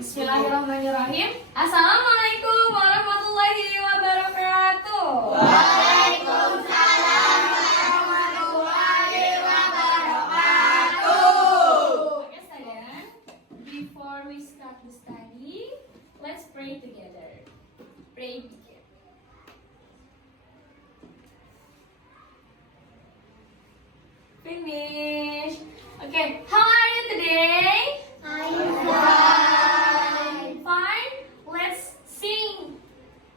Bismillahirrahmanirrahim. Assalamualaikum warahmatullahi wabarakatuh. Waalaikumsalam warahmatullahi wabarakatuh. Okay, student. Before we start the study, let's pray together. Pray together. Finish. Okay, how are you today? I'm fine. Fine. Let's sing.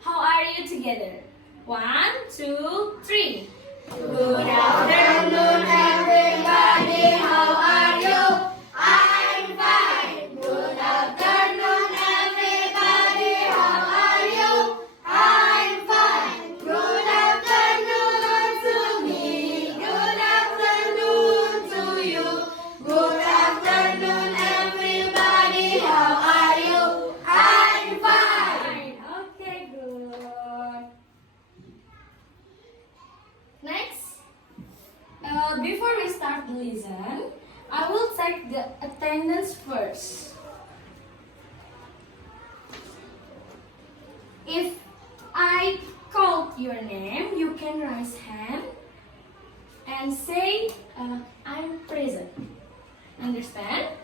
How are you together? 1, 2, 3. Good afternoon, everybody. How are you? I'm fine. Good afternoon, everybody. How are you? I'm fine. Good afternoon to me. Good afternoon to you. Good afternoon, everybody. How are you? I'm fine. Okay, good. Next, before we start the lesson, I will check the attendance first. If I called your name, you can raise hand and say, I'm present. Understand?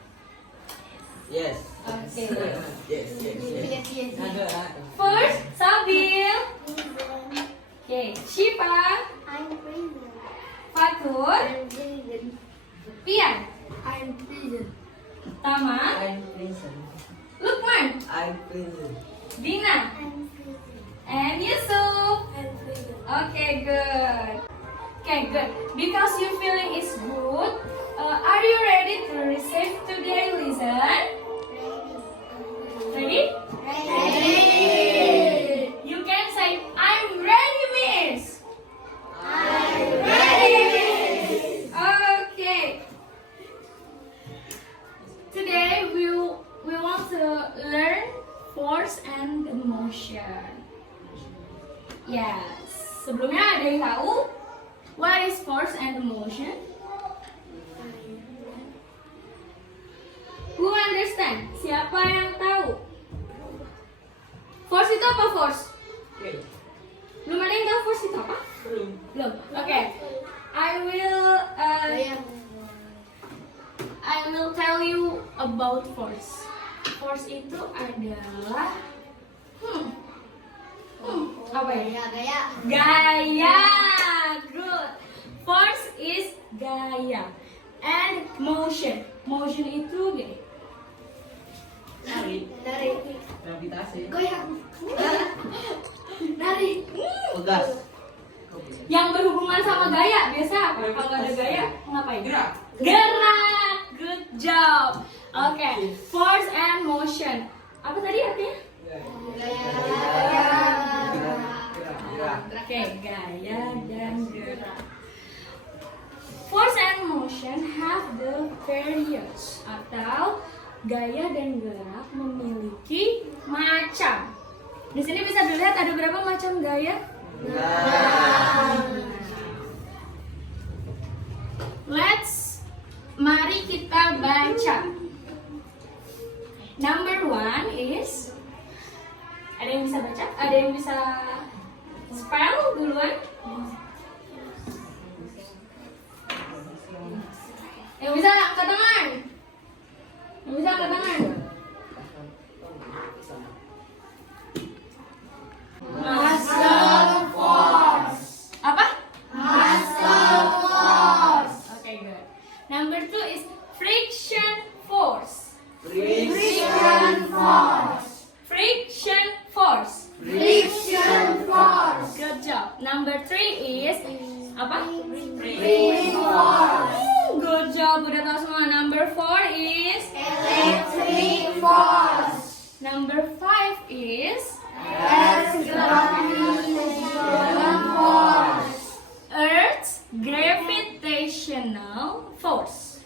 Yes. Okay. Yes. First, Sabil. Okay, Shifa, I'm present. Fatur, I'm present. Pian, I'm present. Tama, I'm present. Lukman, I'm present. Dina, I'm present. and Yusuf. I'm present. Okay, good. Okay, good. Because your feeling is good, are you ready to receive today's lesson? Ready? Ready. You can say, I'm ready, miss. I'm ready. Okay. Today we want to learn force and emotion. Yes. Sebelumnya ada yang tahu what is force and emotion? Who understand? Siapa yang tahu? Force itu apa force? Belum ada yang tahu force itu apa? Belum. Belum. Oke. I will tell you about force. Force itu adalah apa ya? Gaya. Gaya. Good. Force is gaya. And motion. Motion itu gini. Dari. Gravitasi. Goyang. Dari. Pegas. Yang berhubungan sama gaya biasa apa? Kalau ada gaya ngapain? Gerak. Gerak. Good job. Oke. Force and motion. Apa tadi artinya? Oke, gaya dan gerak. Force and motion have the various atau gaya dan gerak memiliki macam. Di sini bisa dilihat ada berapa macam gaya? Mari kita baca. Number 1 is, ada yang bisa baca? Ada yang bisa spell duluan? Yang bisa angkat tangan? Yang bisa angkat tangan? Muscle force. Apa? Muscle force. Okay, good. Number 2 is friction force. Friction force. Friction force. Friction force. Good job. Number 3 is apa? Spring force. Good job. Udah tahu semua. Number 4 is Electric force. number 5 is Earth's gravitational force. Earth's gravitational force.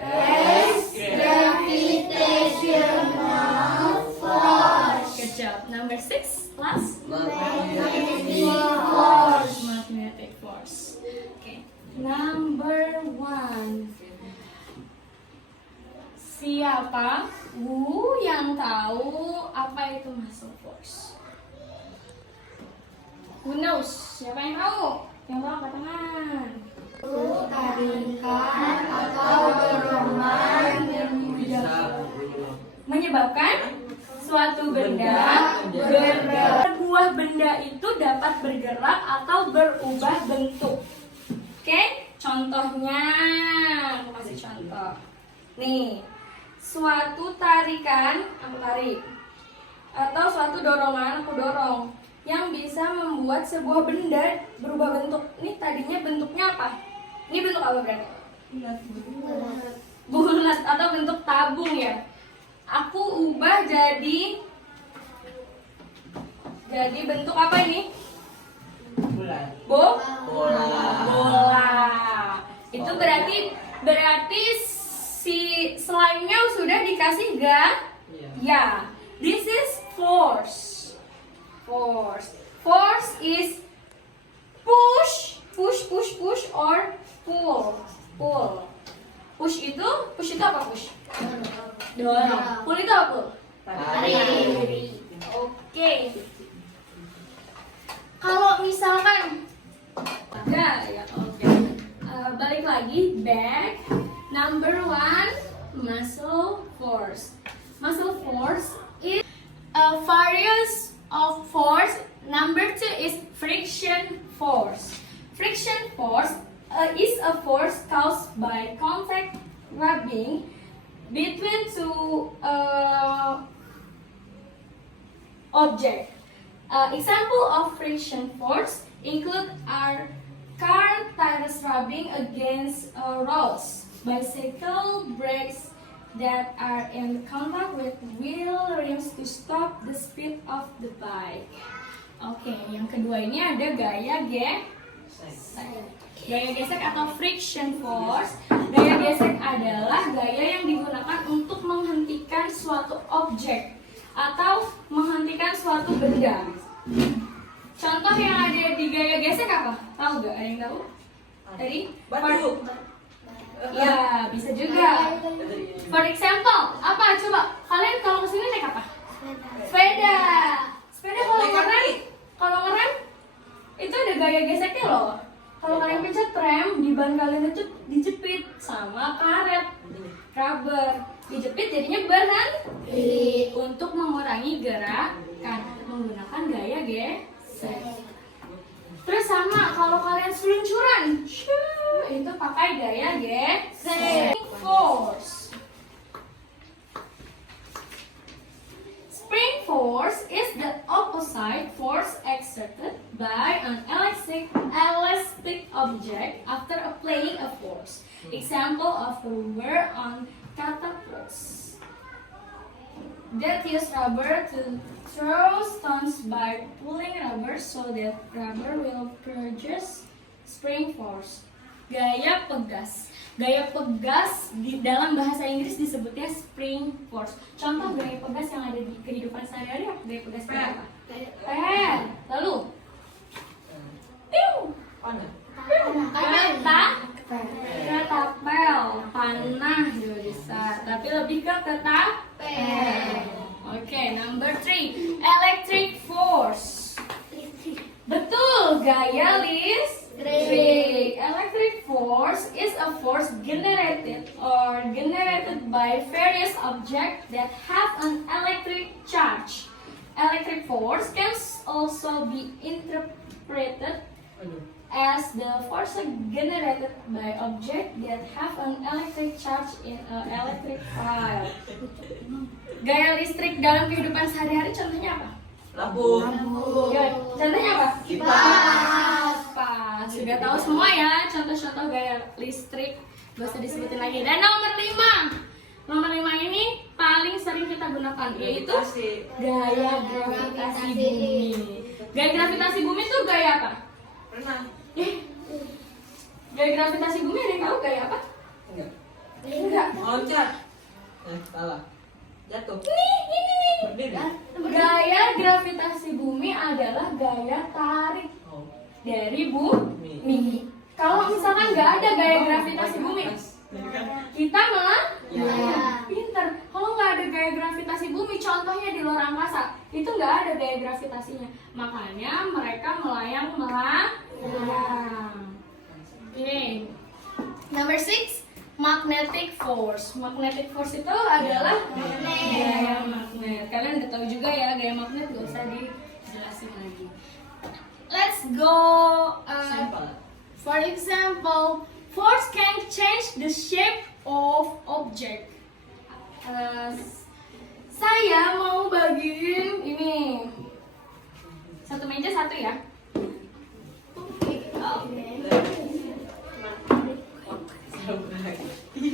Earth's gravitational force. Good job. Number 6 class. Magnetic force. Magnetic force. Okay. Number 1. Siapa yang tahu apa itu muscle force? Who knows? Siapa yang tahu? Yang tahu angkat tangan. Tarikan atau dorongan yang Menyebabkan suatu benda bergerak. Sebuah benda itu dapat bergerak atau berubah bentuk. Oke, contohnya aku kasih contoh. Nih, suatu tarikan aku tarik atau suatu dorongan aku dorong yang bisa membuat sebuah benda berubah bentuk. Ini tadinya bentuknya apa? Ini bentuk apa berarti? Bulat atau bentuk tabung ya. Aku ubah jadi bentuk apa ini? Bulan. Bola. Itu berarti si slime-nya sudah dikasih ya. This is force. Force is push or pull. Push itu apa push? Dorong. Pull itu apa pull? Tarik. Oke. Kalau misalkan ya oke. Balik lagi back. Number 1 muscle force. Muscle force is a various of force. Number 2 is friction force. Friction force is a force caused by contact rubbing between two objects. Example of friction force include are car tires rubbing against roads, bicycle brakes that are in contact with wheel rims to stop the speed of the bike. Oke, yang kedua ini ada gaya gesek. Gaya gesek atau friction force. Gaya gesek adalah gaya yang digunakan untuk menghentikan suatu objek atau menghentikan suatu benda. Contoh yang ada di gaya gesek apa? Tahu gak? Ada yang tahu? Tadi? Batu. Ya, bisa juga. For example, apa? Coba kalian kalau kesini naik apa? Sepeda. Sepeda kalau ngerem itu ada gaya geseknya loh. Kalau kalian pencet rem, di ban kalian itu dijepit sama karet rubber. Dijepit jadinya berhenti untuk mengurangi gerakan menggunakan gaya gesek. Terus sama kalau kalian seluncuran, itu pakai gaya gesek. Force. Spring force is the opposite force exerted by an elastic object after applying a force. Example of rubber on catapults that use rubber to throw stones by pulling rubber so that rubber will produce spring force. Gaya pegas. Gaya pegas di dalam bahasa Inggris disebutnya spring force. Contoh gaya pegas yang ada di kehidupan sehari-hari apa? Gaya pegas apa? Pen. Lalu ketapel, panah juga bisa, tapi lebih ke ketapel. Oke, number 3, electric force. Betul, gaya listrik. Electric force is a force generated by various objects that have an electric charge. Electric force can also be interpreted as the force generated by objects that have an electric charge in an electric file. Gaya listrik dalam kehidupan sehari-hari contohnya apa? Lampu. Contohnya apa? Kipas. Sudah tahu semua ya contoh-contoh gaya listrik. Gak usah disebutin lagi. Dan nomor 5. Nomor 5 ini paling sering kita gunakan, yaitu gaya gravitasi bumi. Gaya gravitasi bumi itu gaya apa? Pernah. Gaya gravitasi bumi ada yang tahu gaya apa? Enggak. Loncat. Salah. Jatuh. Ini nih. Berdiri. Gaya gravitasi bumi adalah gaya tarik Oh. dari bumi. Kalau misalkan nggak ada gaya gravitasi bumi, kita malah pinter. Kalau nggak ada gaya gravitasi bumi, contoh di luar angkasa. Itu nggak ada gaya gravitasinya. Makanya mereka melayang. Ini. Number 6, magnetic force. Magnetic force itu adalah gaya magnet. Kalian udah tahu juga ya gaya magnet, gak usah dijelasin lagi. Let's go. Simple. For example, force can change the shape of object. Saya mau bagiin ini. Satu meja satu ya.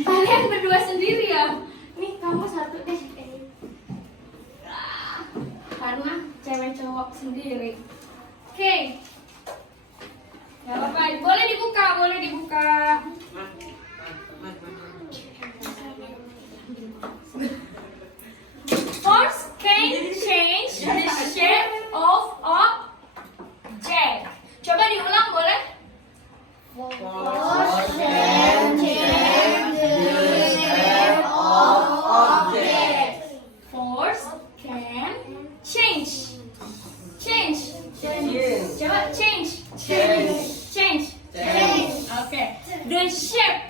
Kalian berdua sendiri ya. Nih kamu satu deh. Karena cewek cowok sendiri. Oke. Gak apa-apa. Boleh dibuka. Force can change the shape of object. Coba diulang boleh? Force can change the shape of object. Force can change. Coba change. Oke. The shape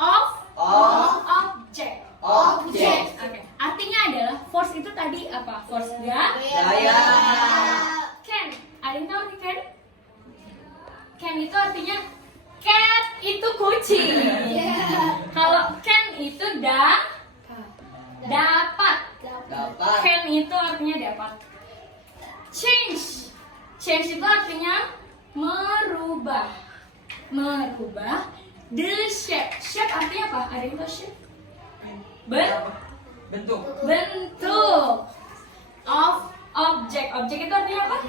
of object. Oke. Artinya adalah force itu tadi apa? Force Gaya. Can. Ada yang tahu nih can? Can itu artinya cat itu kucing. Kalau can itu dapat. Dapat. Can itu artinya dapat. Change itu artinya merubah. The shape. Shape artinya apa? Ada yang tahu shape? Bentuk. Bentuk of object. Object itu artinya apa?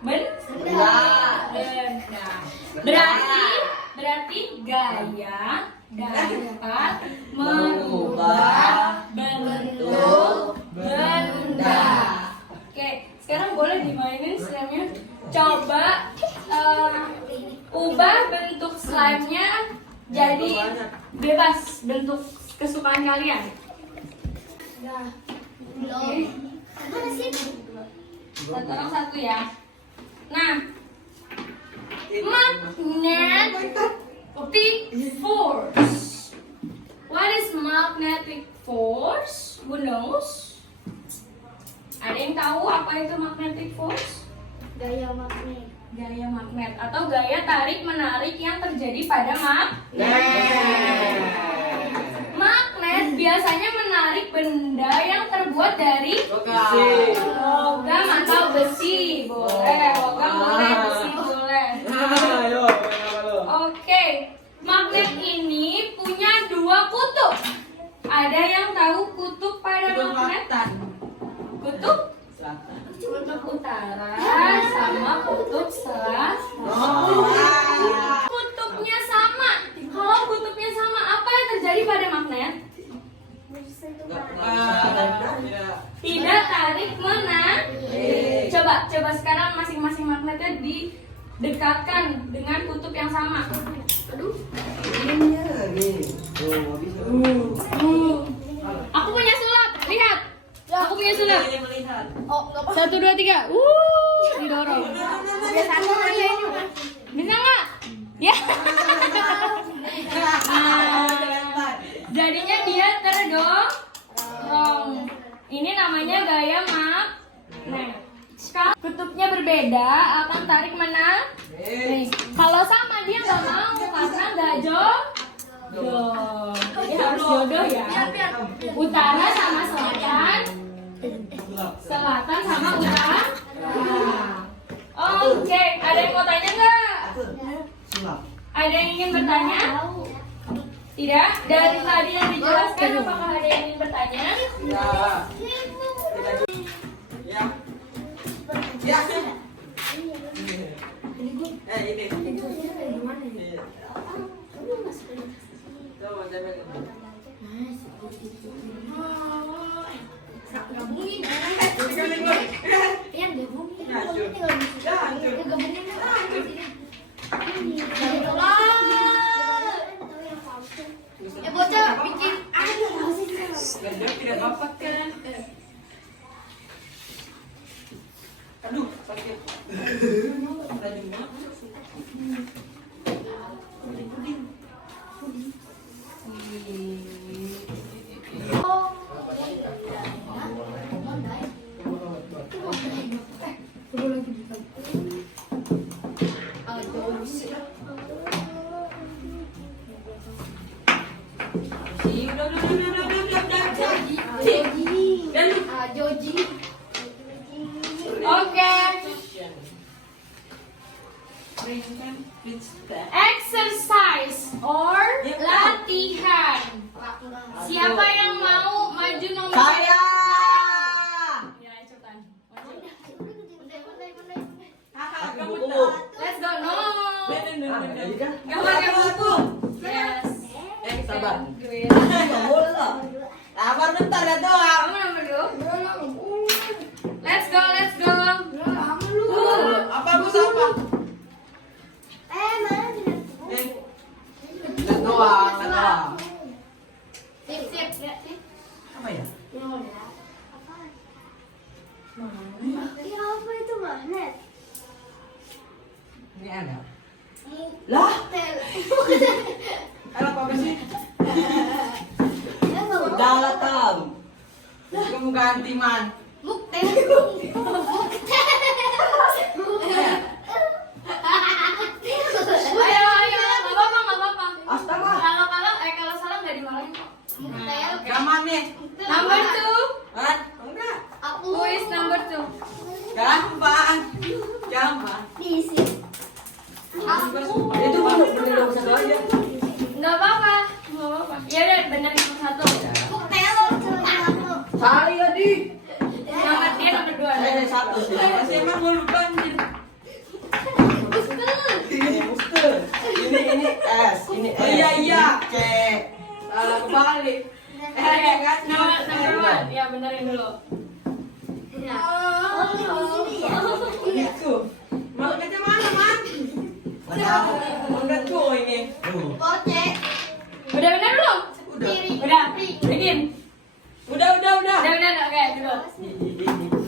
Benda. Berarti gaya dapat merubah bentuk benda. Oke, sekarang boleh dimainin slime-nya. Coba ubah bentuk slime-nya jadi bebas, bentuk kesukaan kalian. Oke. Satu orang satu ya. Nah, magnetic force. What is magnetic force? Who knows? Ada yang tahu apa itu magnetic force? Gaya magnet. Gaya magnet atau gaya tarik menarik yang terjadi pada magnet biasanya menarik benda yang terbuat dari logam atau besi. Boleh, logam boleh, besi boleh. Oke, magnet ini punya dua kutub. Ada yang tahu kutub pada magnet? Kutub utara sama kutub selatan. Kutubnya sama. Kalau kutubnya sama, apa yang terjadi pada magnet? Tidak tarik menarik. Coba sekarang masing-masing magnetnya didekatkan dengan kutub yang sama. Aku punya sulap. Lihat. Aku punya sulap. Oh, enggak apa. 1, 2, 3. Didorong. Bisa nggak? Ya. Jadinya dia terdorong. Ini namanya gaya magnet. Kalau kutubnya berbeda akan tarik menarik. Kalau sama dia nggak mau karena nggak jodoh. Jadi harus jodoh ya. Utara sama selatan. Selatan sama utara. Oke, ada yang mau tanya nggak? Ada yang ingin bertanya? Tidak? Dari tadi yang dijelaskan, apakah ada yang ingin bertanya? Bocah bikin Gendong tidak apa-apa kan? Aduh, sakit. Rajin banget. Joji. Oke. Exercise or latihan. Siapa yang mau maju nomor Saya. Ya, cepetan. Maju. Kamu Let's go. No. jadi kan? Gak pakai buku. Yes. Sabar. Do it. Nggak boleh lah. Sabar bentar ya doang. Kamu nomor 2. Let's go. Let's go. Apa gue apa? Mana tidak? Lihat doang, lihat doang. Sip, sip, sip. Apa ya? Iya, apa itu magnet? Ini ada. Lah, Apa sih? ya nggak mau. Udah lah Tom. Kamu ganti man. Muktel. Ayo, ayo. Gak apa-apa, gak apa-apa. Astaga. Kalau salah nggak dimarahin kok. Muktel. Gaman nih. Number 2. Kan? Enggak. Aku. Who is number 2? Gampang. Gampang. Diisi. Aku. Itu bener satu aja. Nggak apa-apa. Nggak apa-apa. Ya udah, bener itu 1. Muktel. Saya di. Nomor dia nomor 2. Saya satu sih. Masih emang mau lupa nih. Ini booster. Ini S. Ini S. Iya, iya. C. Salah kebalik. Oke, kan? nomor 1. Ya, benerin dulu. Oh, di sini ya. Itu. Magnetnya mana, Man? Magnetku ini. Kocek. Udah bener belum? Udah. Udah. Bikin. Udah. Udah bener. Oke, dulu.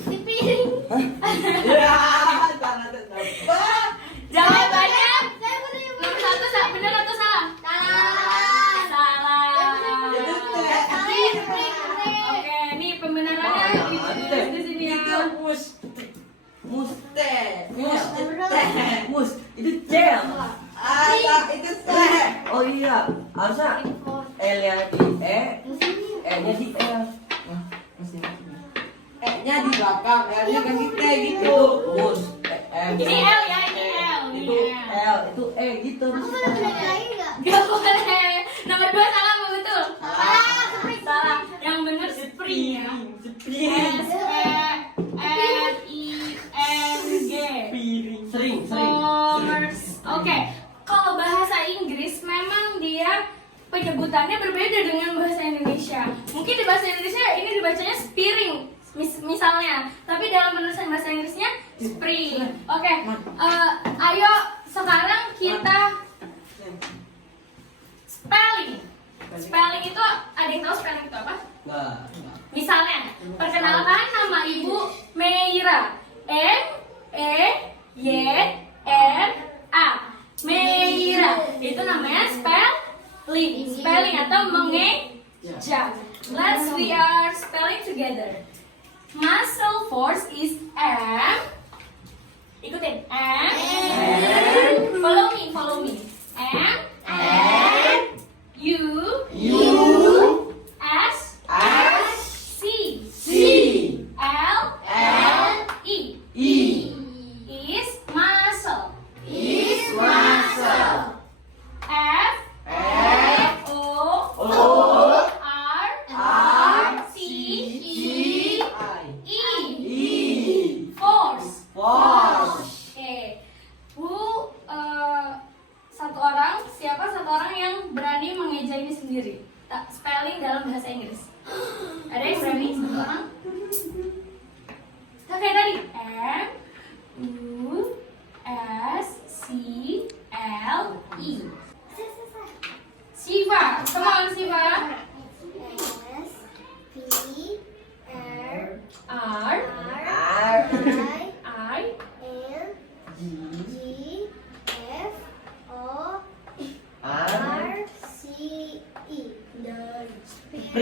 Di piring. Ya, tanah tetap. Jawabannya Saya boleh. nomor 1 bener atau salah? Salah. Salah. Keren. Oke, nih pembenarannya ditulis di sini ya. Itu muste. Mus. Itu gel. Itu teh. Oh iya. Harusnya L-nya di E. E-nya di L. E-nya di belakang, L-nya kan kita gitu. Mus. Ini L ya, ini L. Itu L. Itu E gitu. Aku boleh bilangin nggak? Gak boleh. Nomor 2 salah apa betul? Salah. Salah. Yang bener spring ya. Spring. S-P-R-I-N-G. Sering. Commerce. Oke. Kalau bahasa Inggris memang dia penyebutannya berbeda dengan bahasa Indonesia. Mungkin di bahasa Indonesia ini dibacanya spiring, misalnya. Tapi dalam penulisan bahasa Inggrisnya spring. Oke. Ayo sekarang kita spelling. Spelling itu ada yang tahu spelling itu apa? Nah. Misalnya, perkenalkan nama Ibu Meira. M-E-Y-R-A. Meira. Itu namanya spelling. Spelling atau mengeja. Let's we are spelling together. Muscle force is M. Ikutin. M. Follow me. M. U. S. C. L. E. Is muscle. F. O. R. C. E. Force. Oke. Siapa satu orang yang berani mengeja ini sendiri?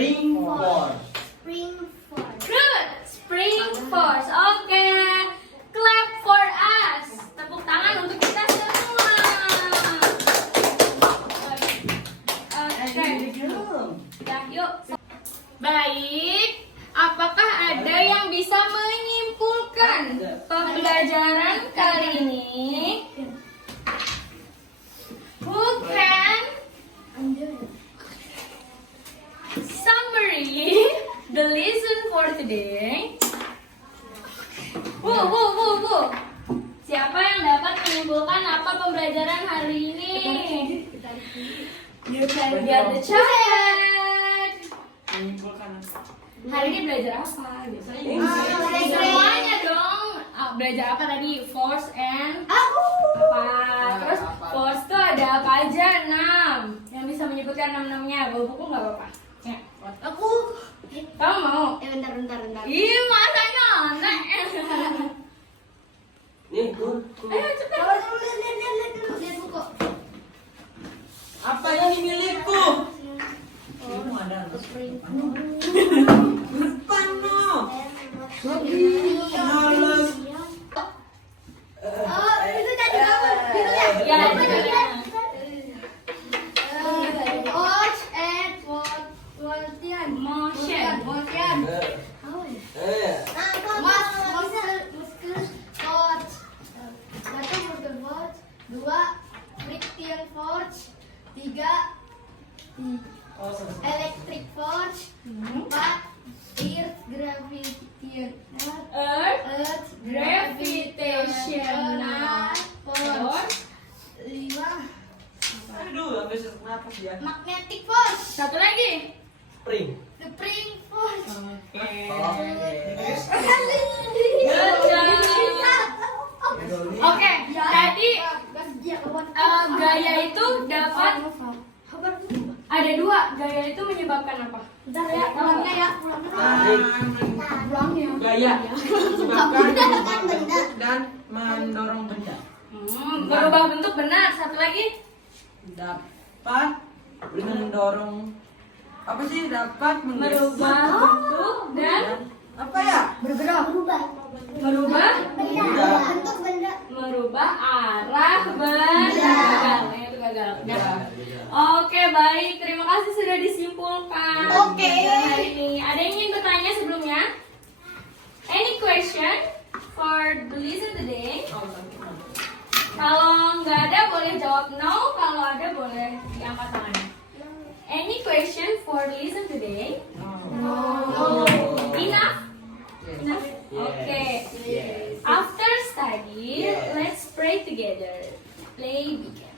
Spring force. Spring force. Good. Spring force. Oke. Clap for us. Tepuk tangan untuk kita semua. Oke. Ya, yuk. Baik. Apakah ada yang bisa menyimpulkan pembelajaran kali ini? Who can summary the lesson for today? Siapa yang dapat menyimpulkan apa pembelajaran hari ini? You can get the chat. Hari ini belajar apa? Semuanya dong. Belajar apa tadi? Force and apa? Terus force tuh ada apa aja? 6. Yang bisa menyebutkan 6-6-nya. Bawa buku nggak apa-apa? Ya. Aku. Kamu mau? Bentar. Ih, masa nyontek? Nih, tuh. Ayo cepet. Lihat buku. Apa yang milikku? Kamu ada. Bukan no. Males. Oh, itu tadi kamu. Gitu ya? Ya, ya. Watch and motion. Motion. Muscle watch. Satu muscle watch. 2 friction watch. 3 electric watch. 4 earth gravitation. Earth gravitational force. 5 Aduh, sampai sesak napas ya. magnetic force. Satu lagi. Spring. Spring force. Good job. Oke, tadi gaya itu dapat ada 2. Gaya itu menyebabkan apa? Bentar ya, pulangnya ya, Tarik. pulangnya. Gaya. Menyebabkan merubah bentuk dan mendorong benda. Berubah bentuk benar. Satu lagi. Dapat mendorong. Apa sih dapat Merubah bentuk dan apa ya? Bergerak. merubah Bentuk benda. merubah arah benda. Itu gagal. Oke, baik. Terima kasih sudah disimpulkan. Oke. Hari ini. Ada yang ingin bertanya sebelumnya? Any question for the lesson today? Kalau nggak ada boleh jawab no. Kalau ada boleh diangkat tangannya. Any question for the lesson today? No. Enough? Enough? Yes. Okay. Yes. After study, Yes. let's pray together. Play begin.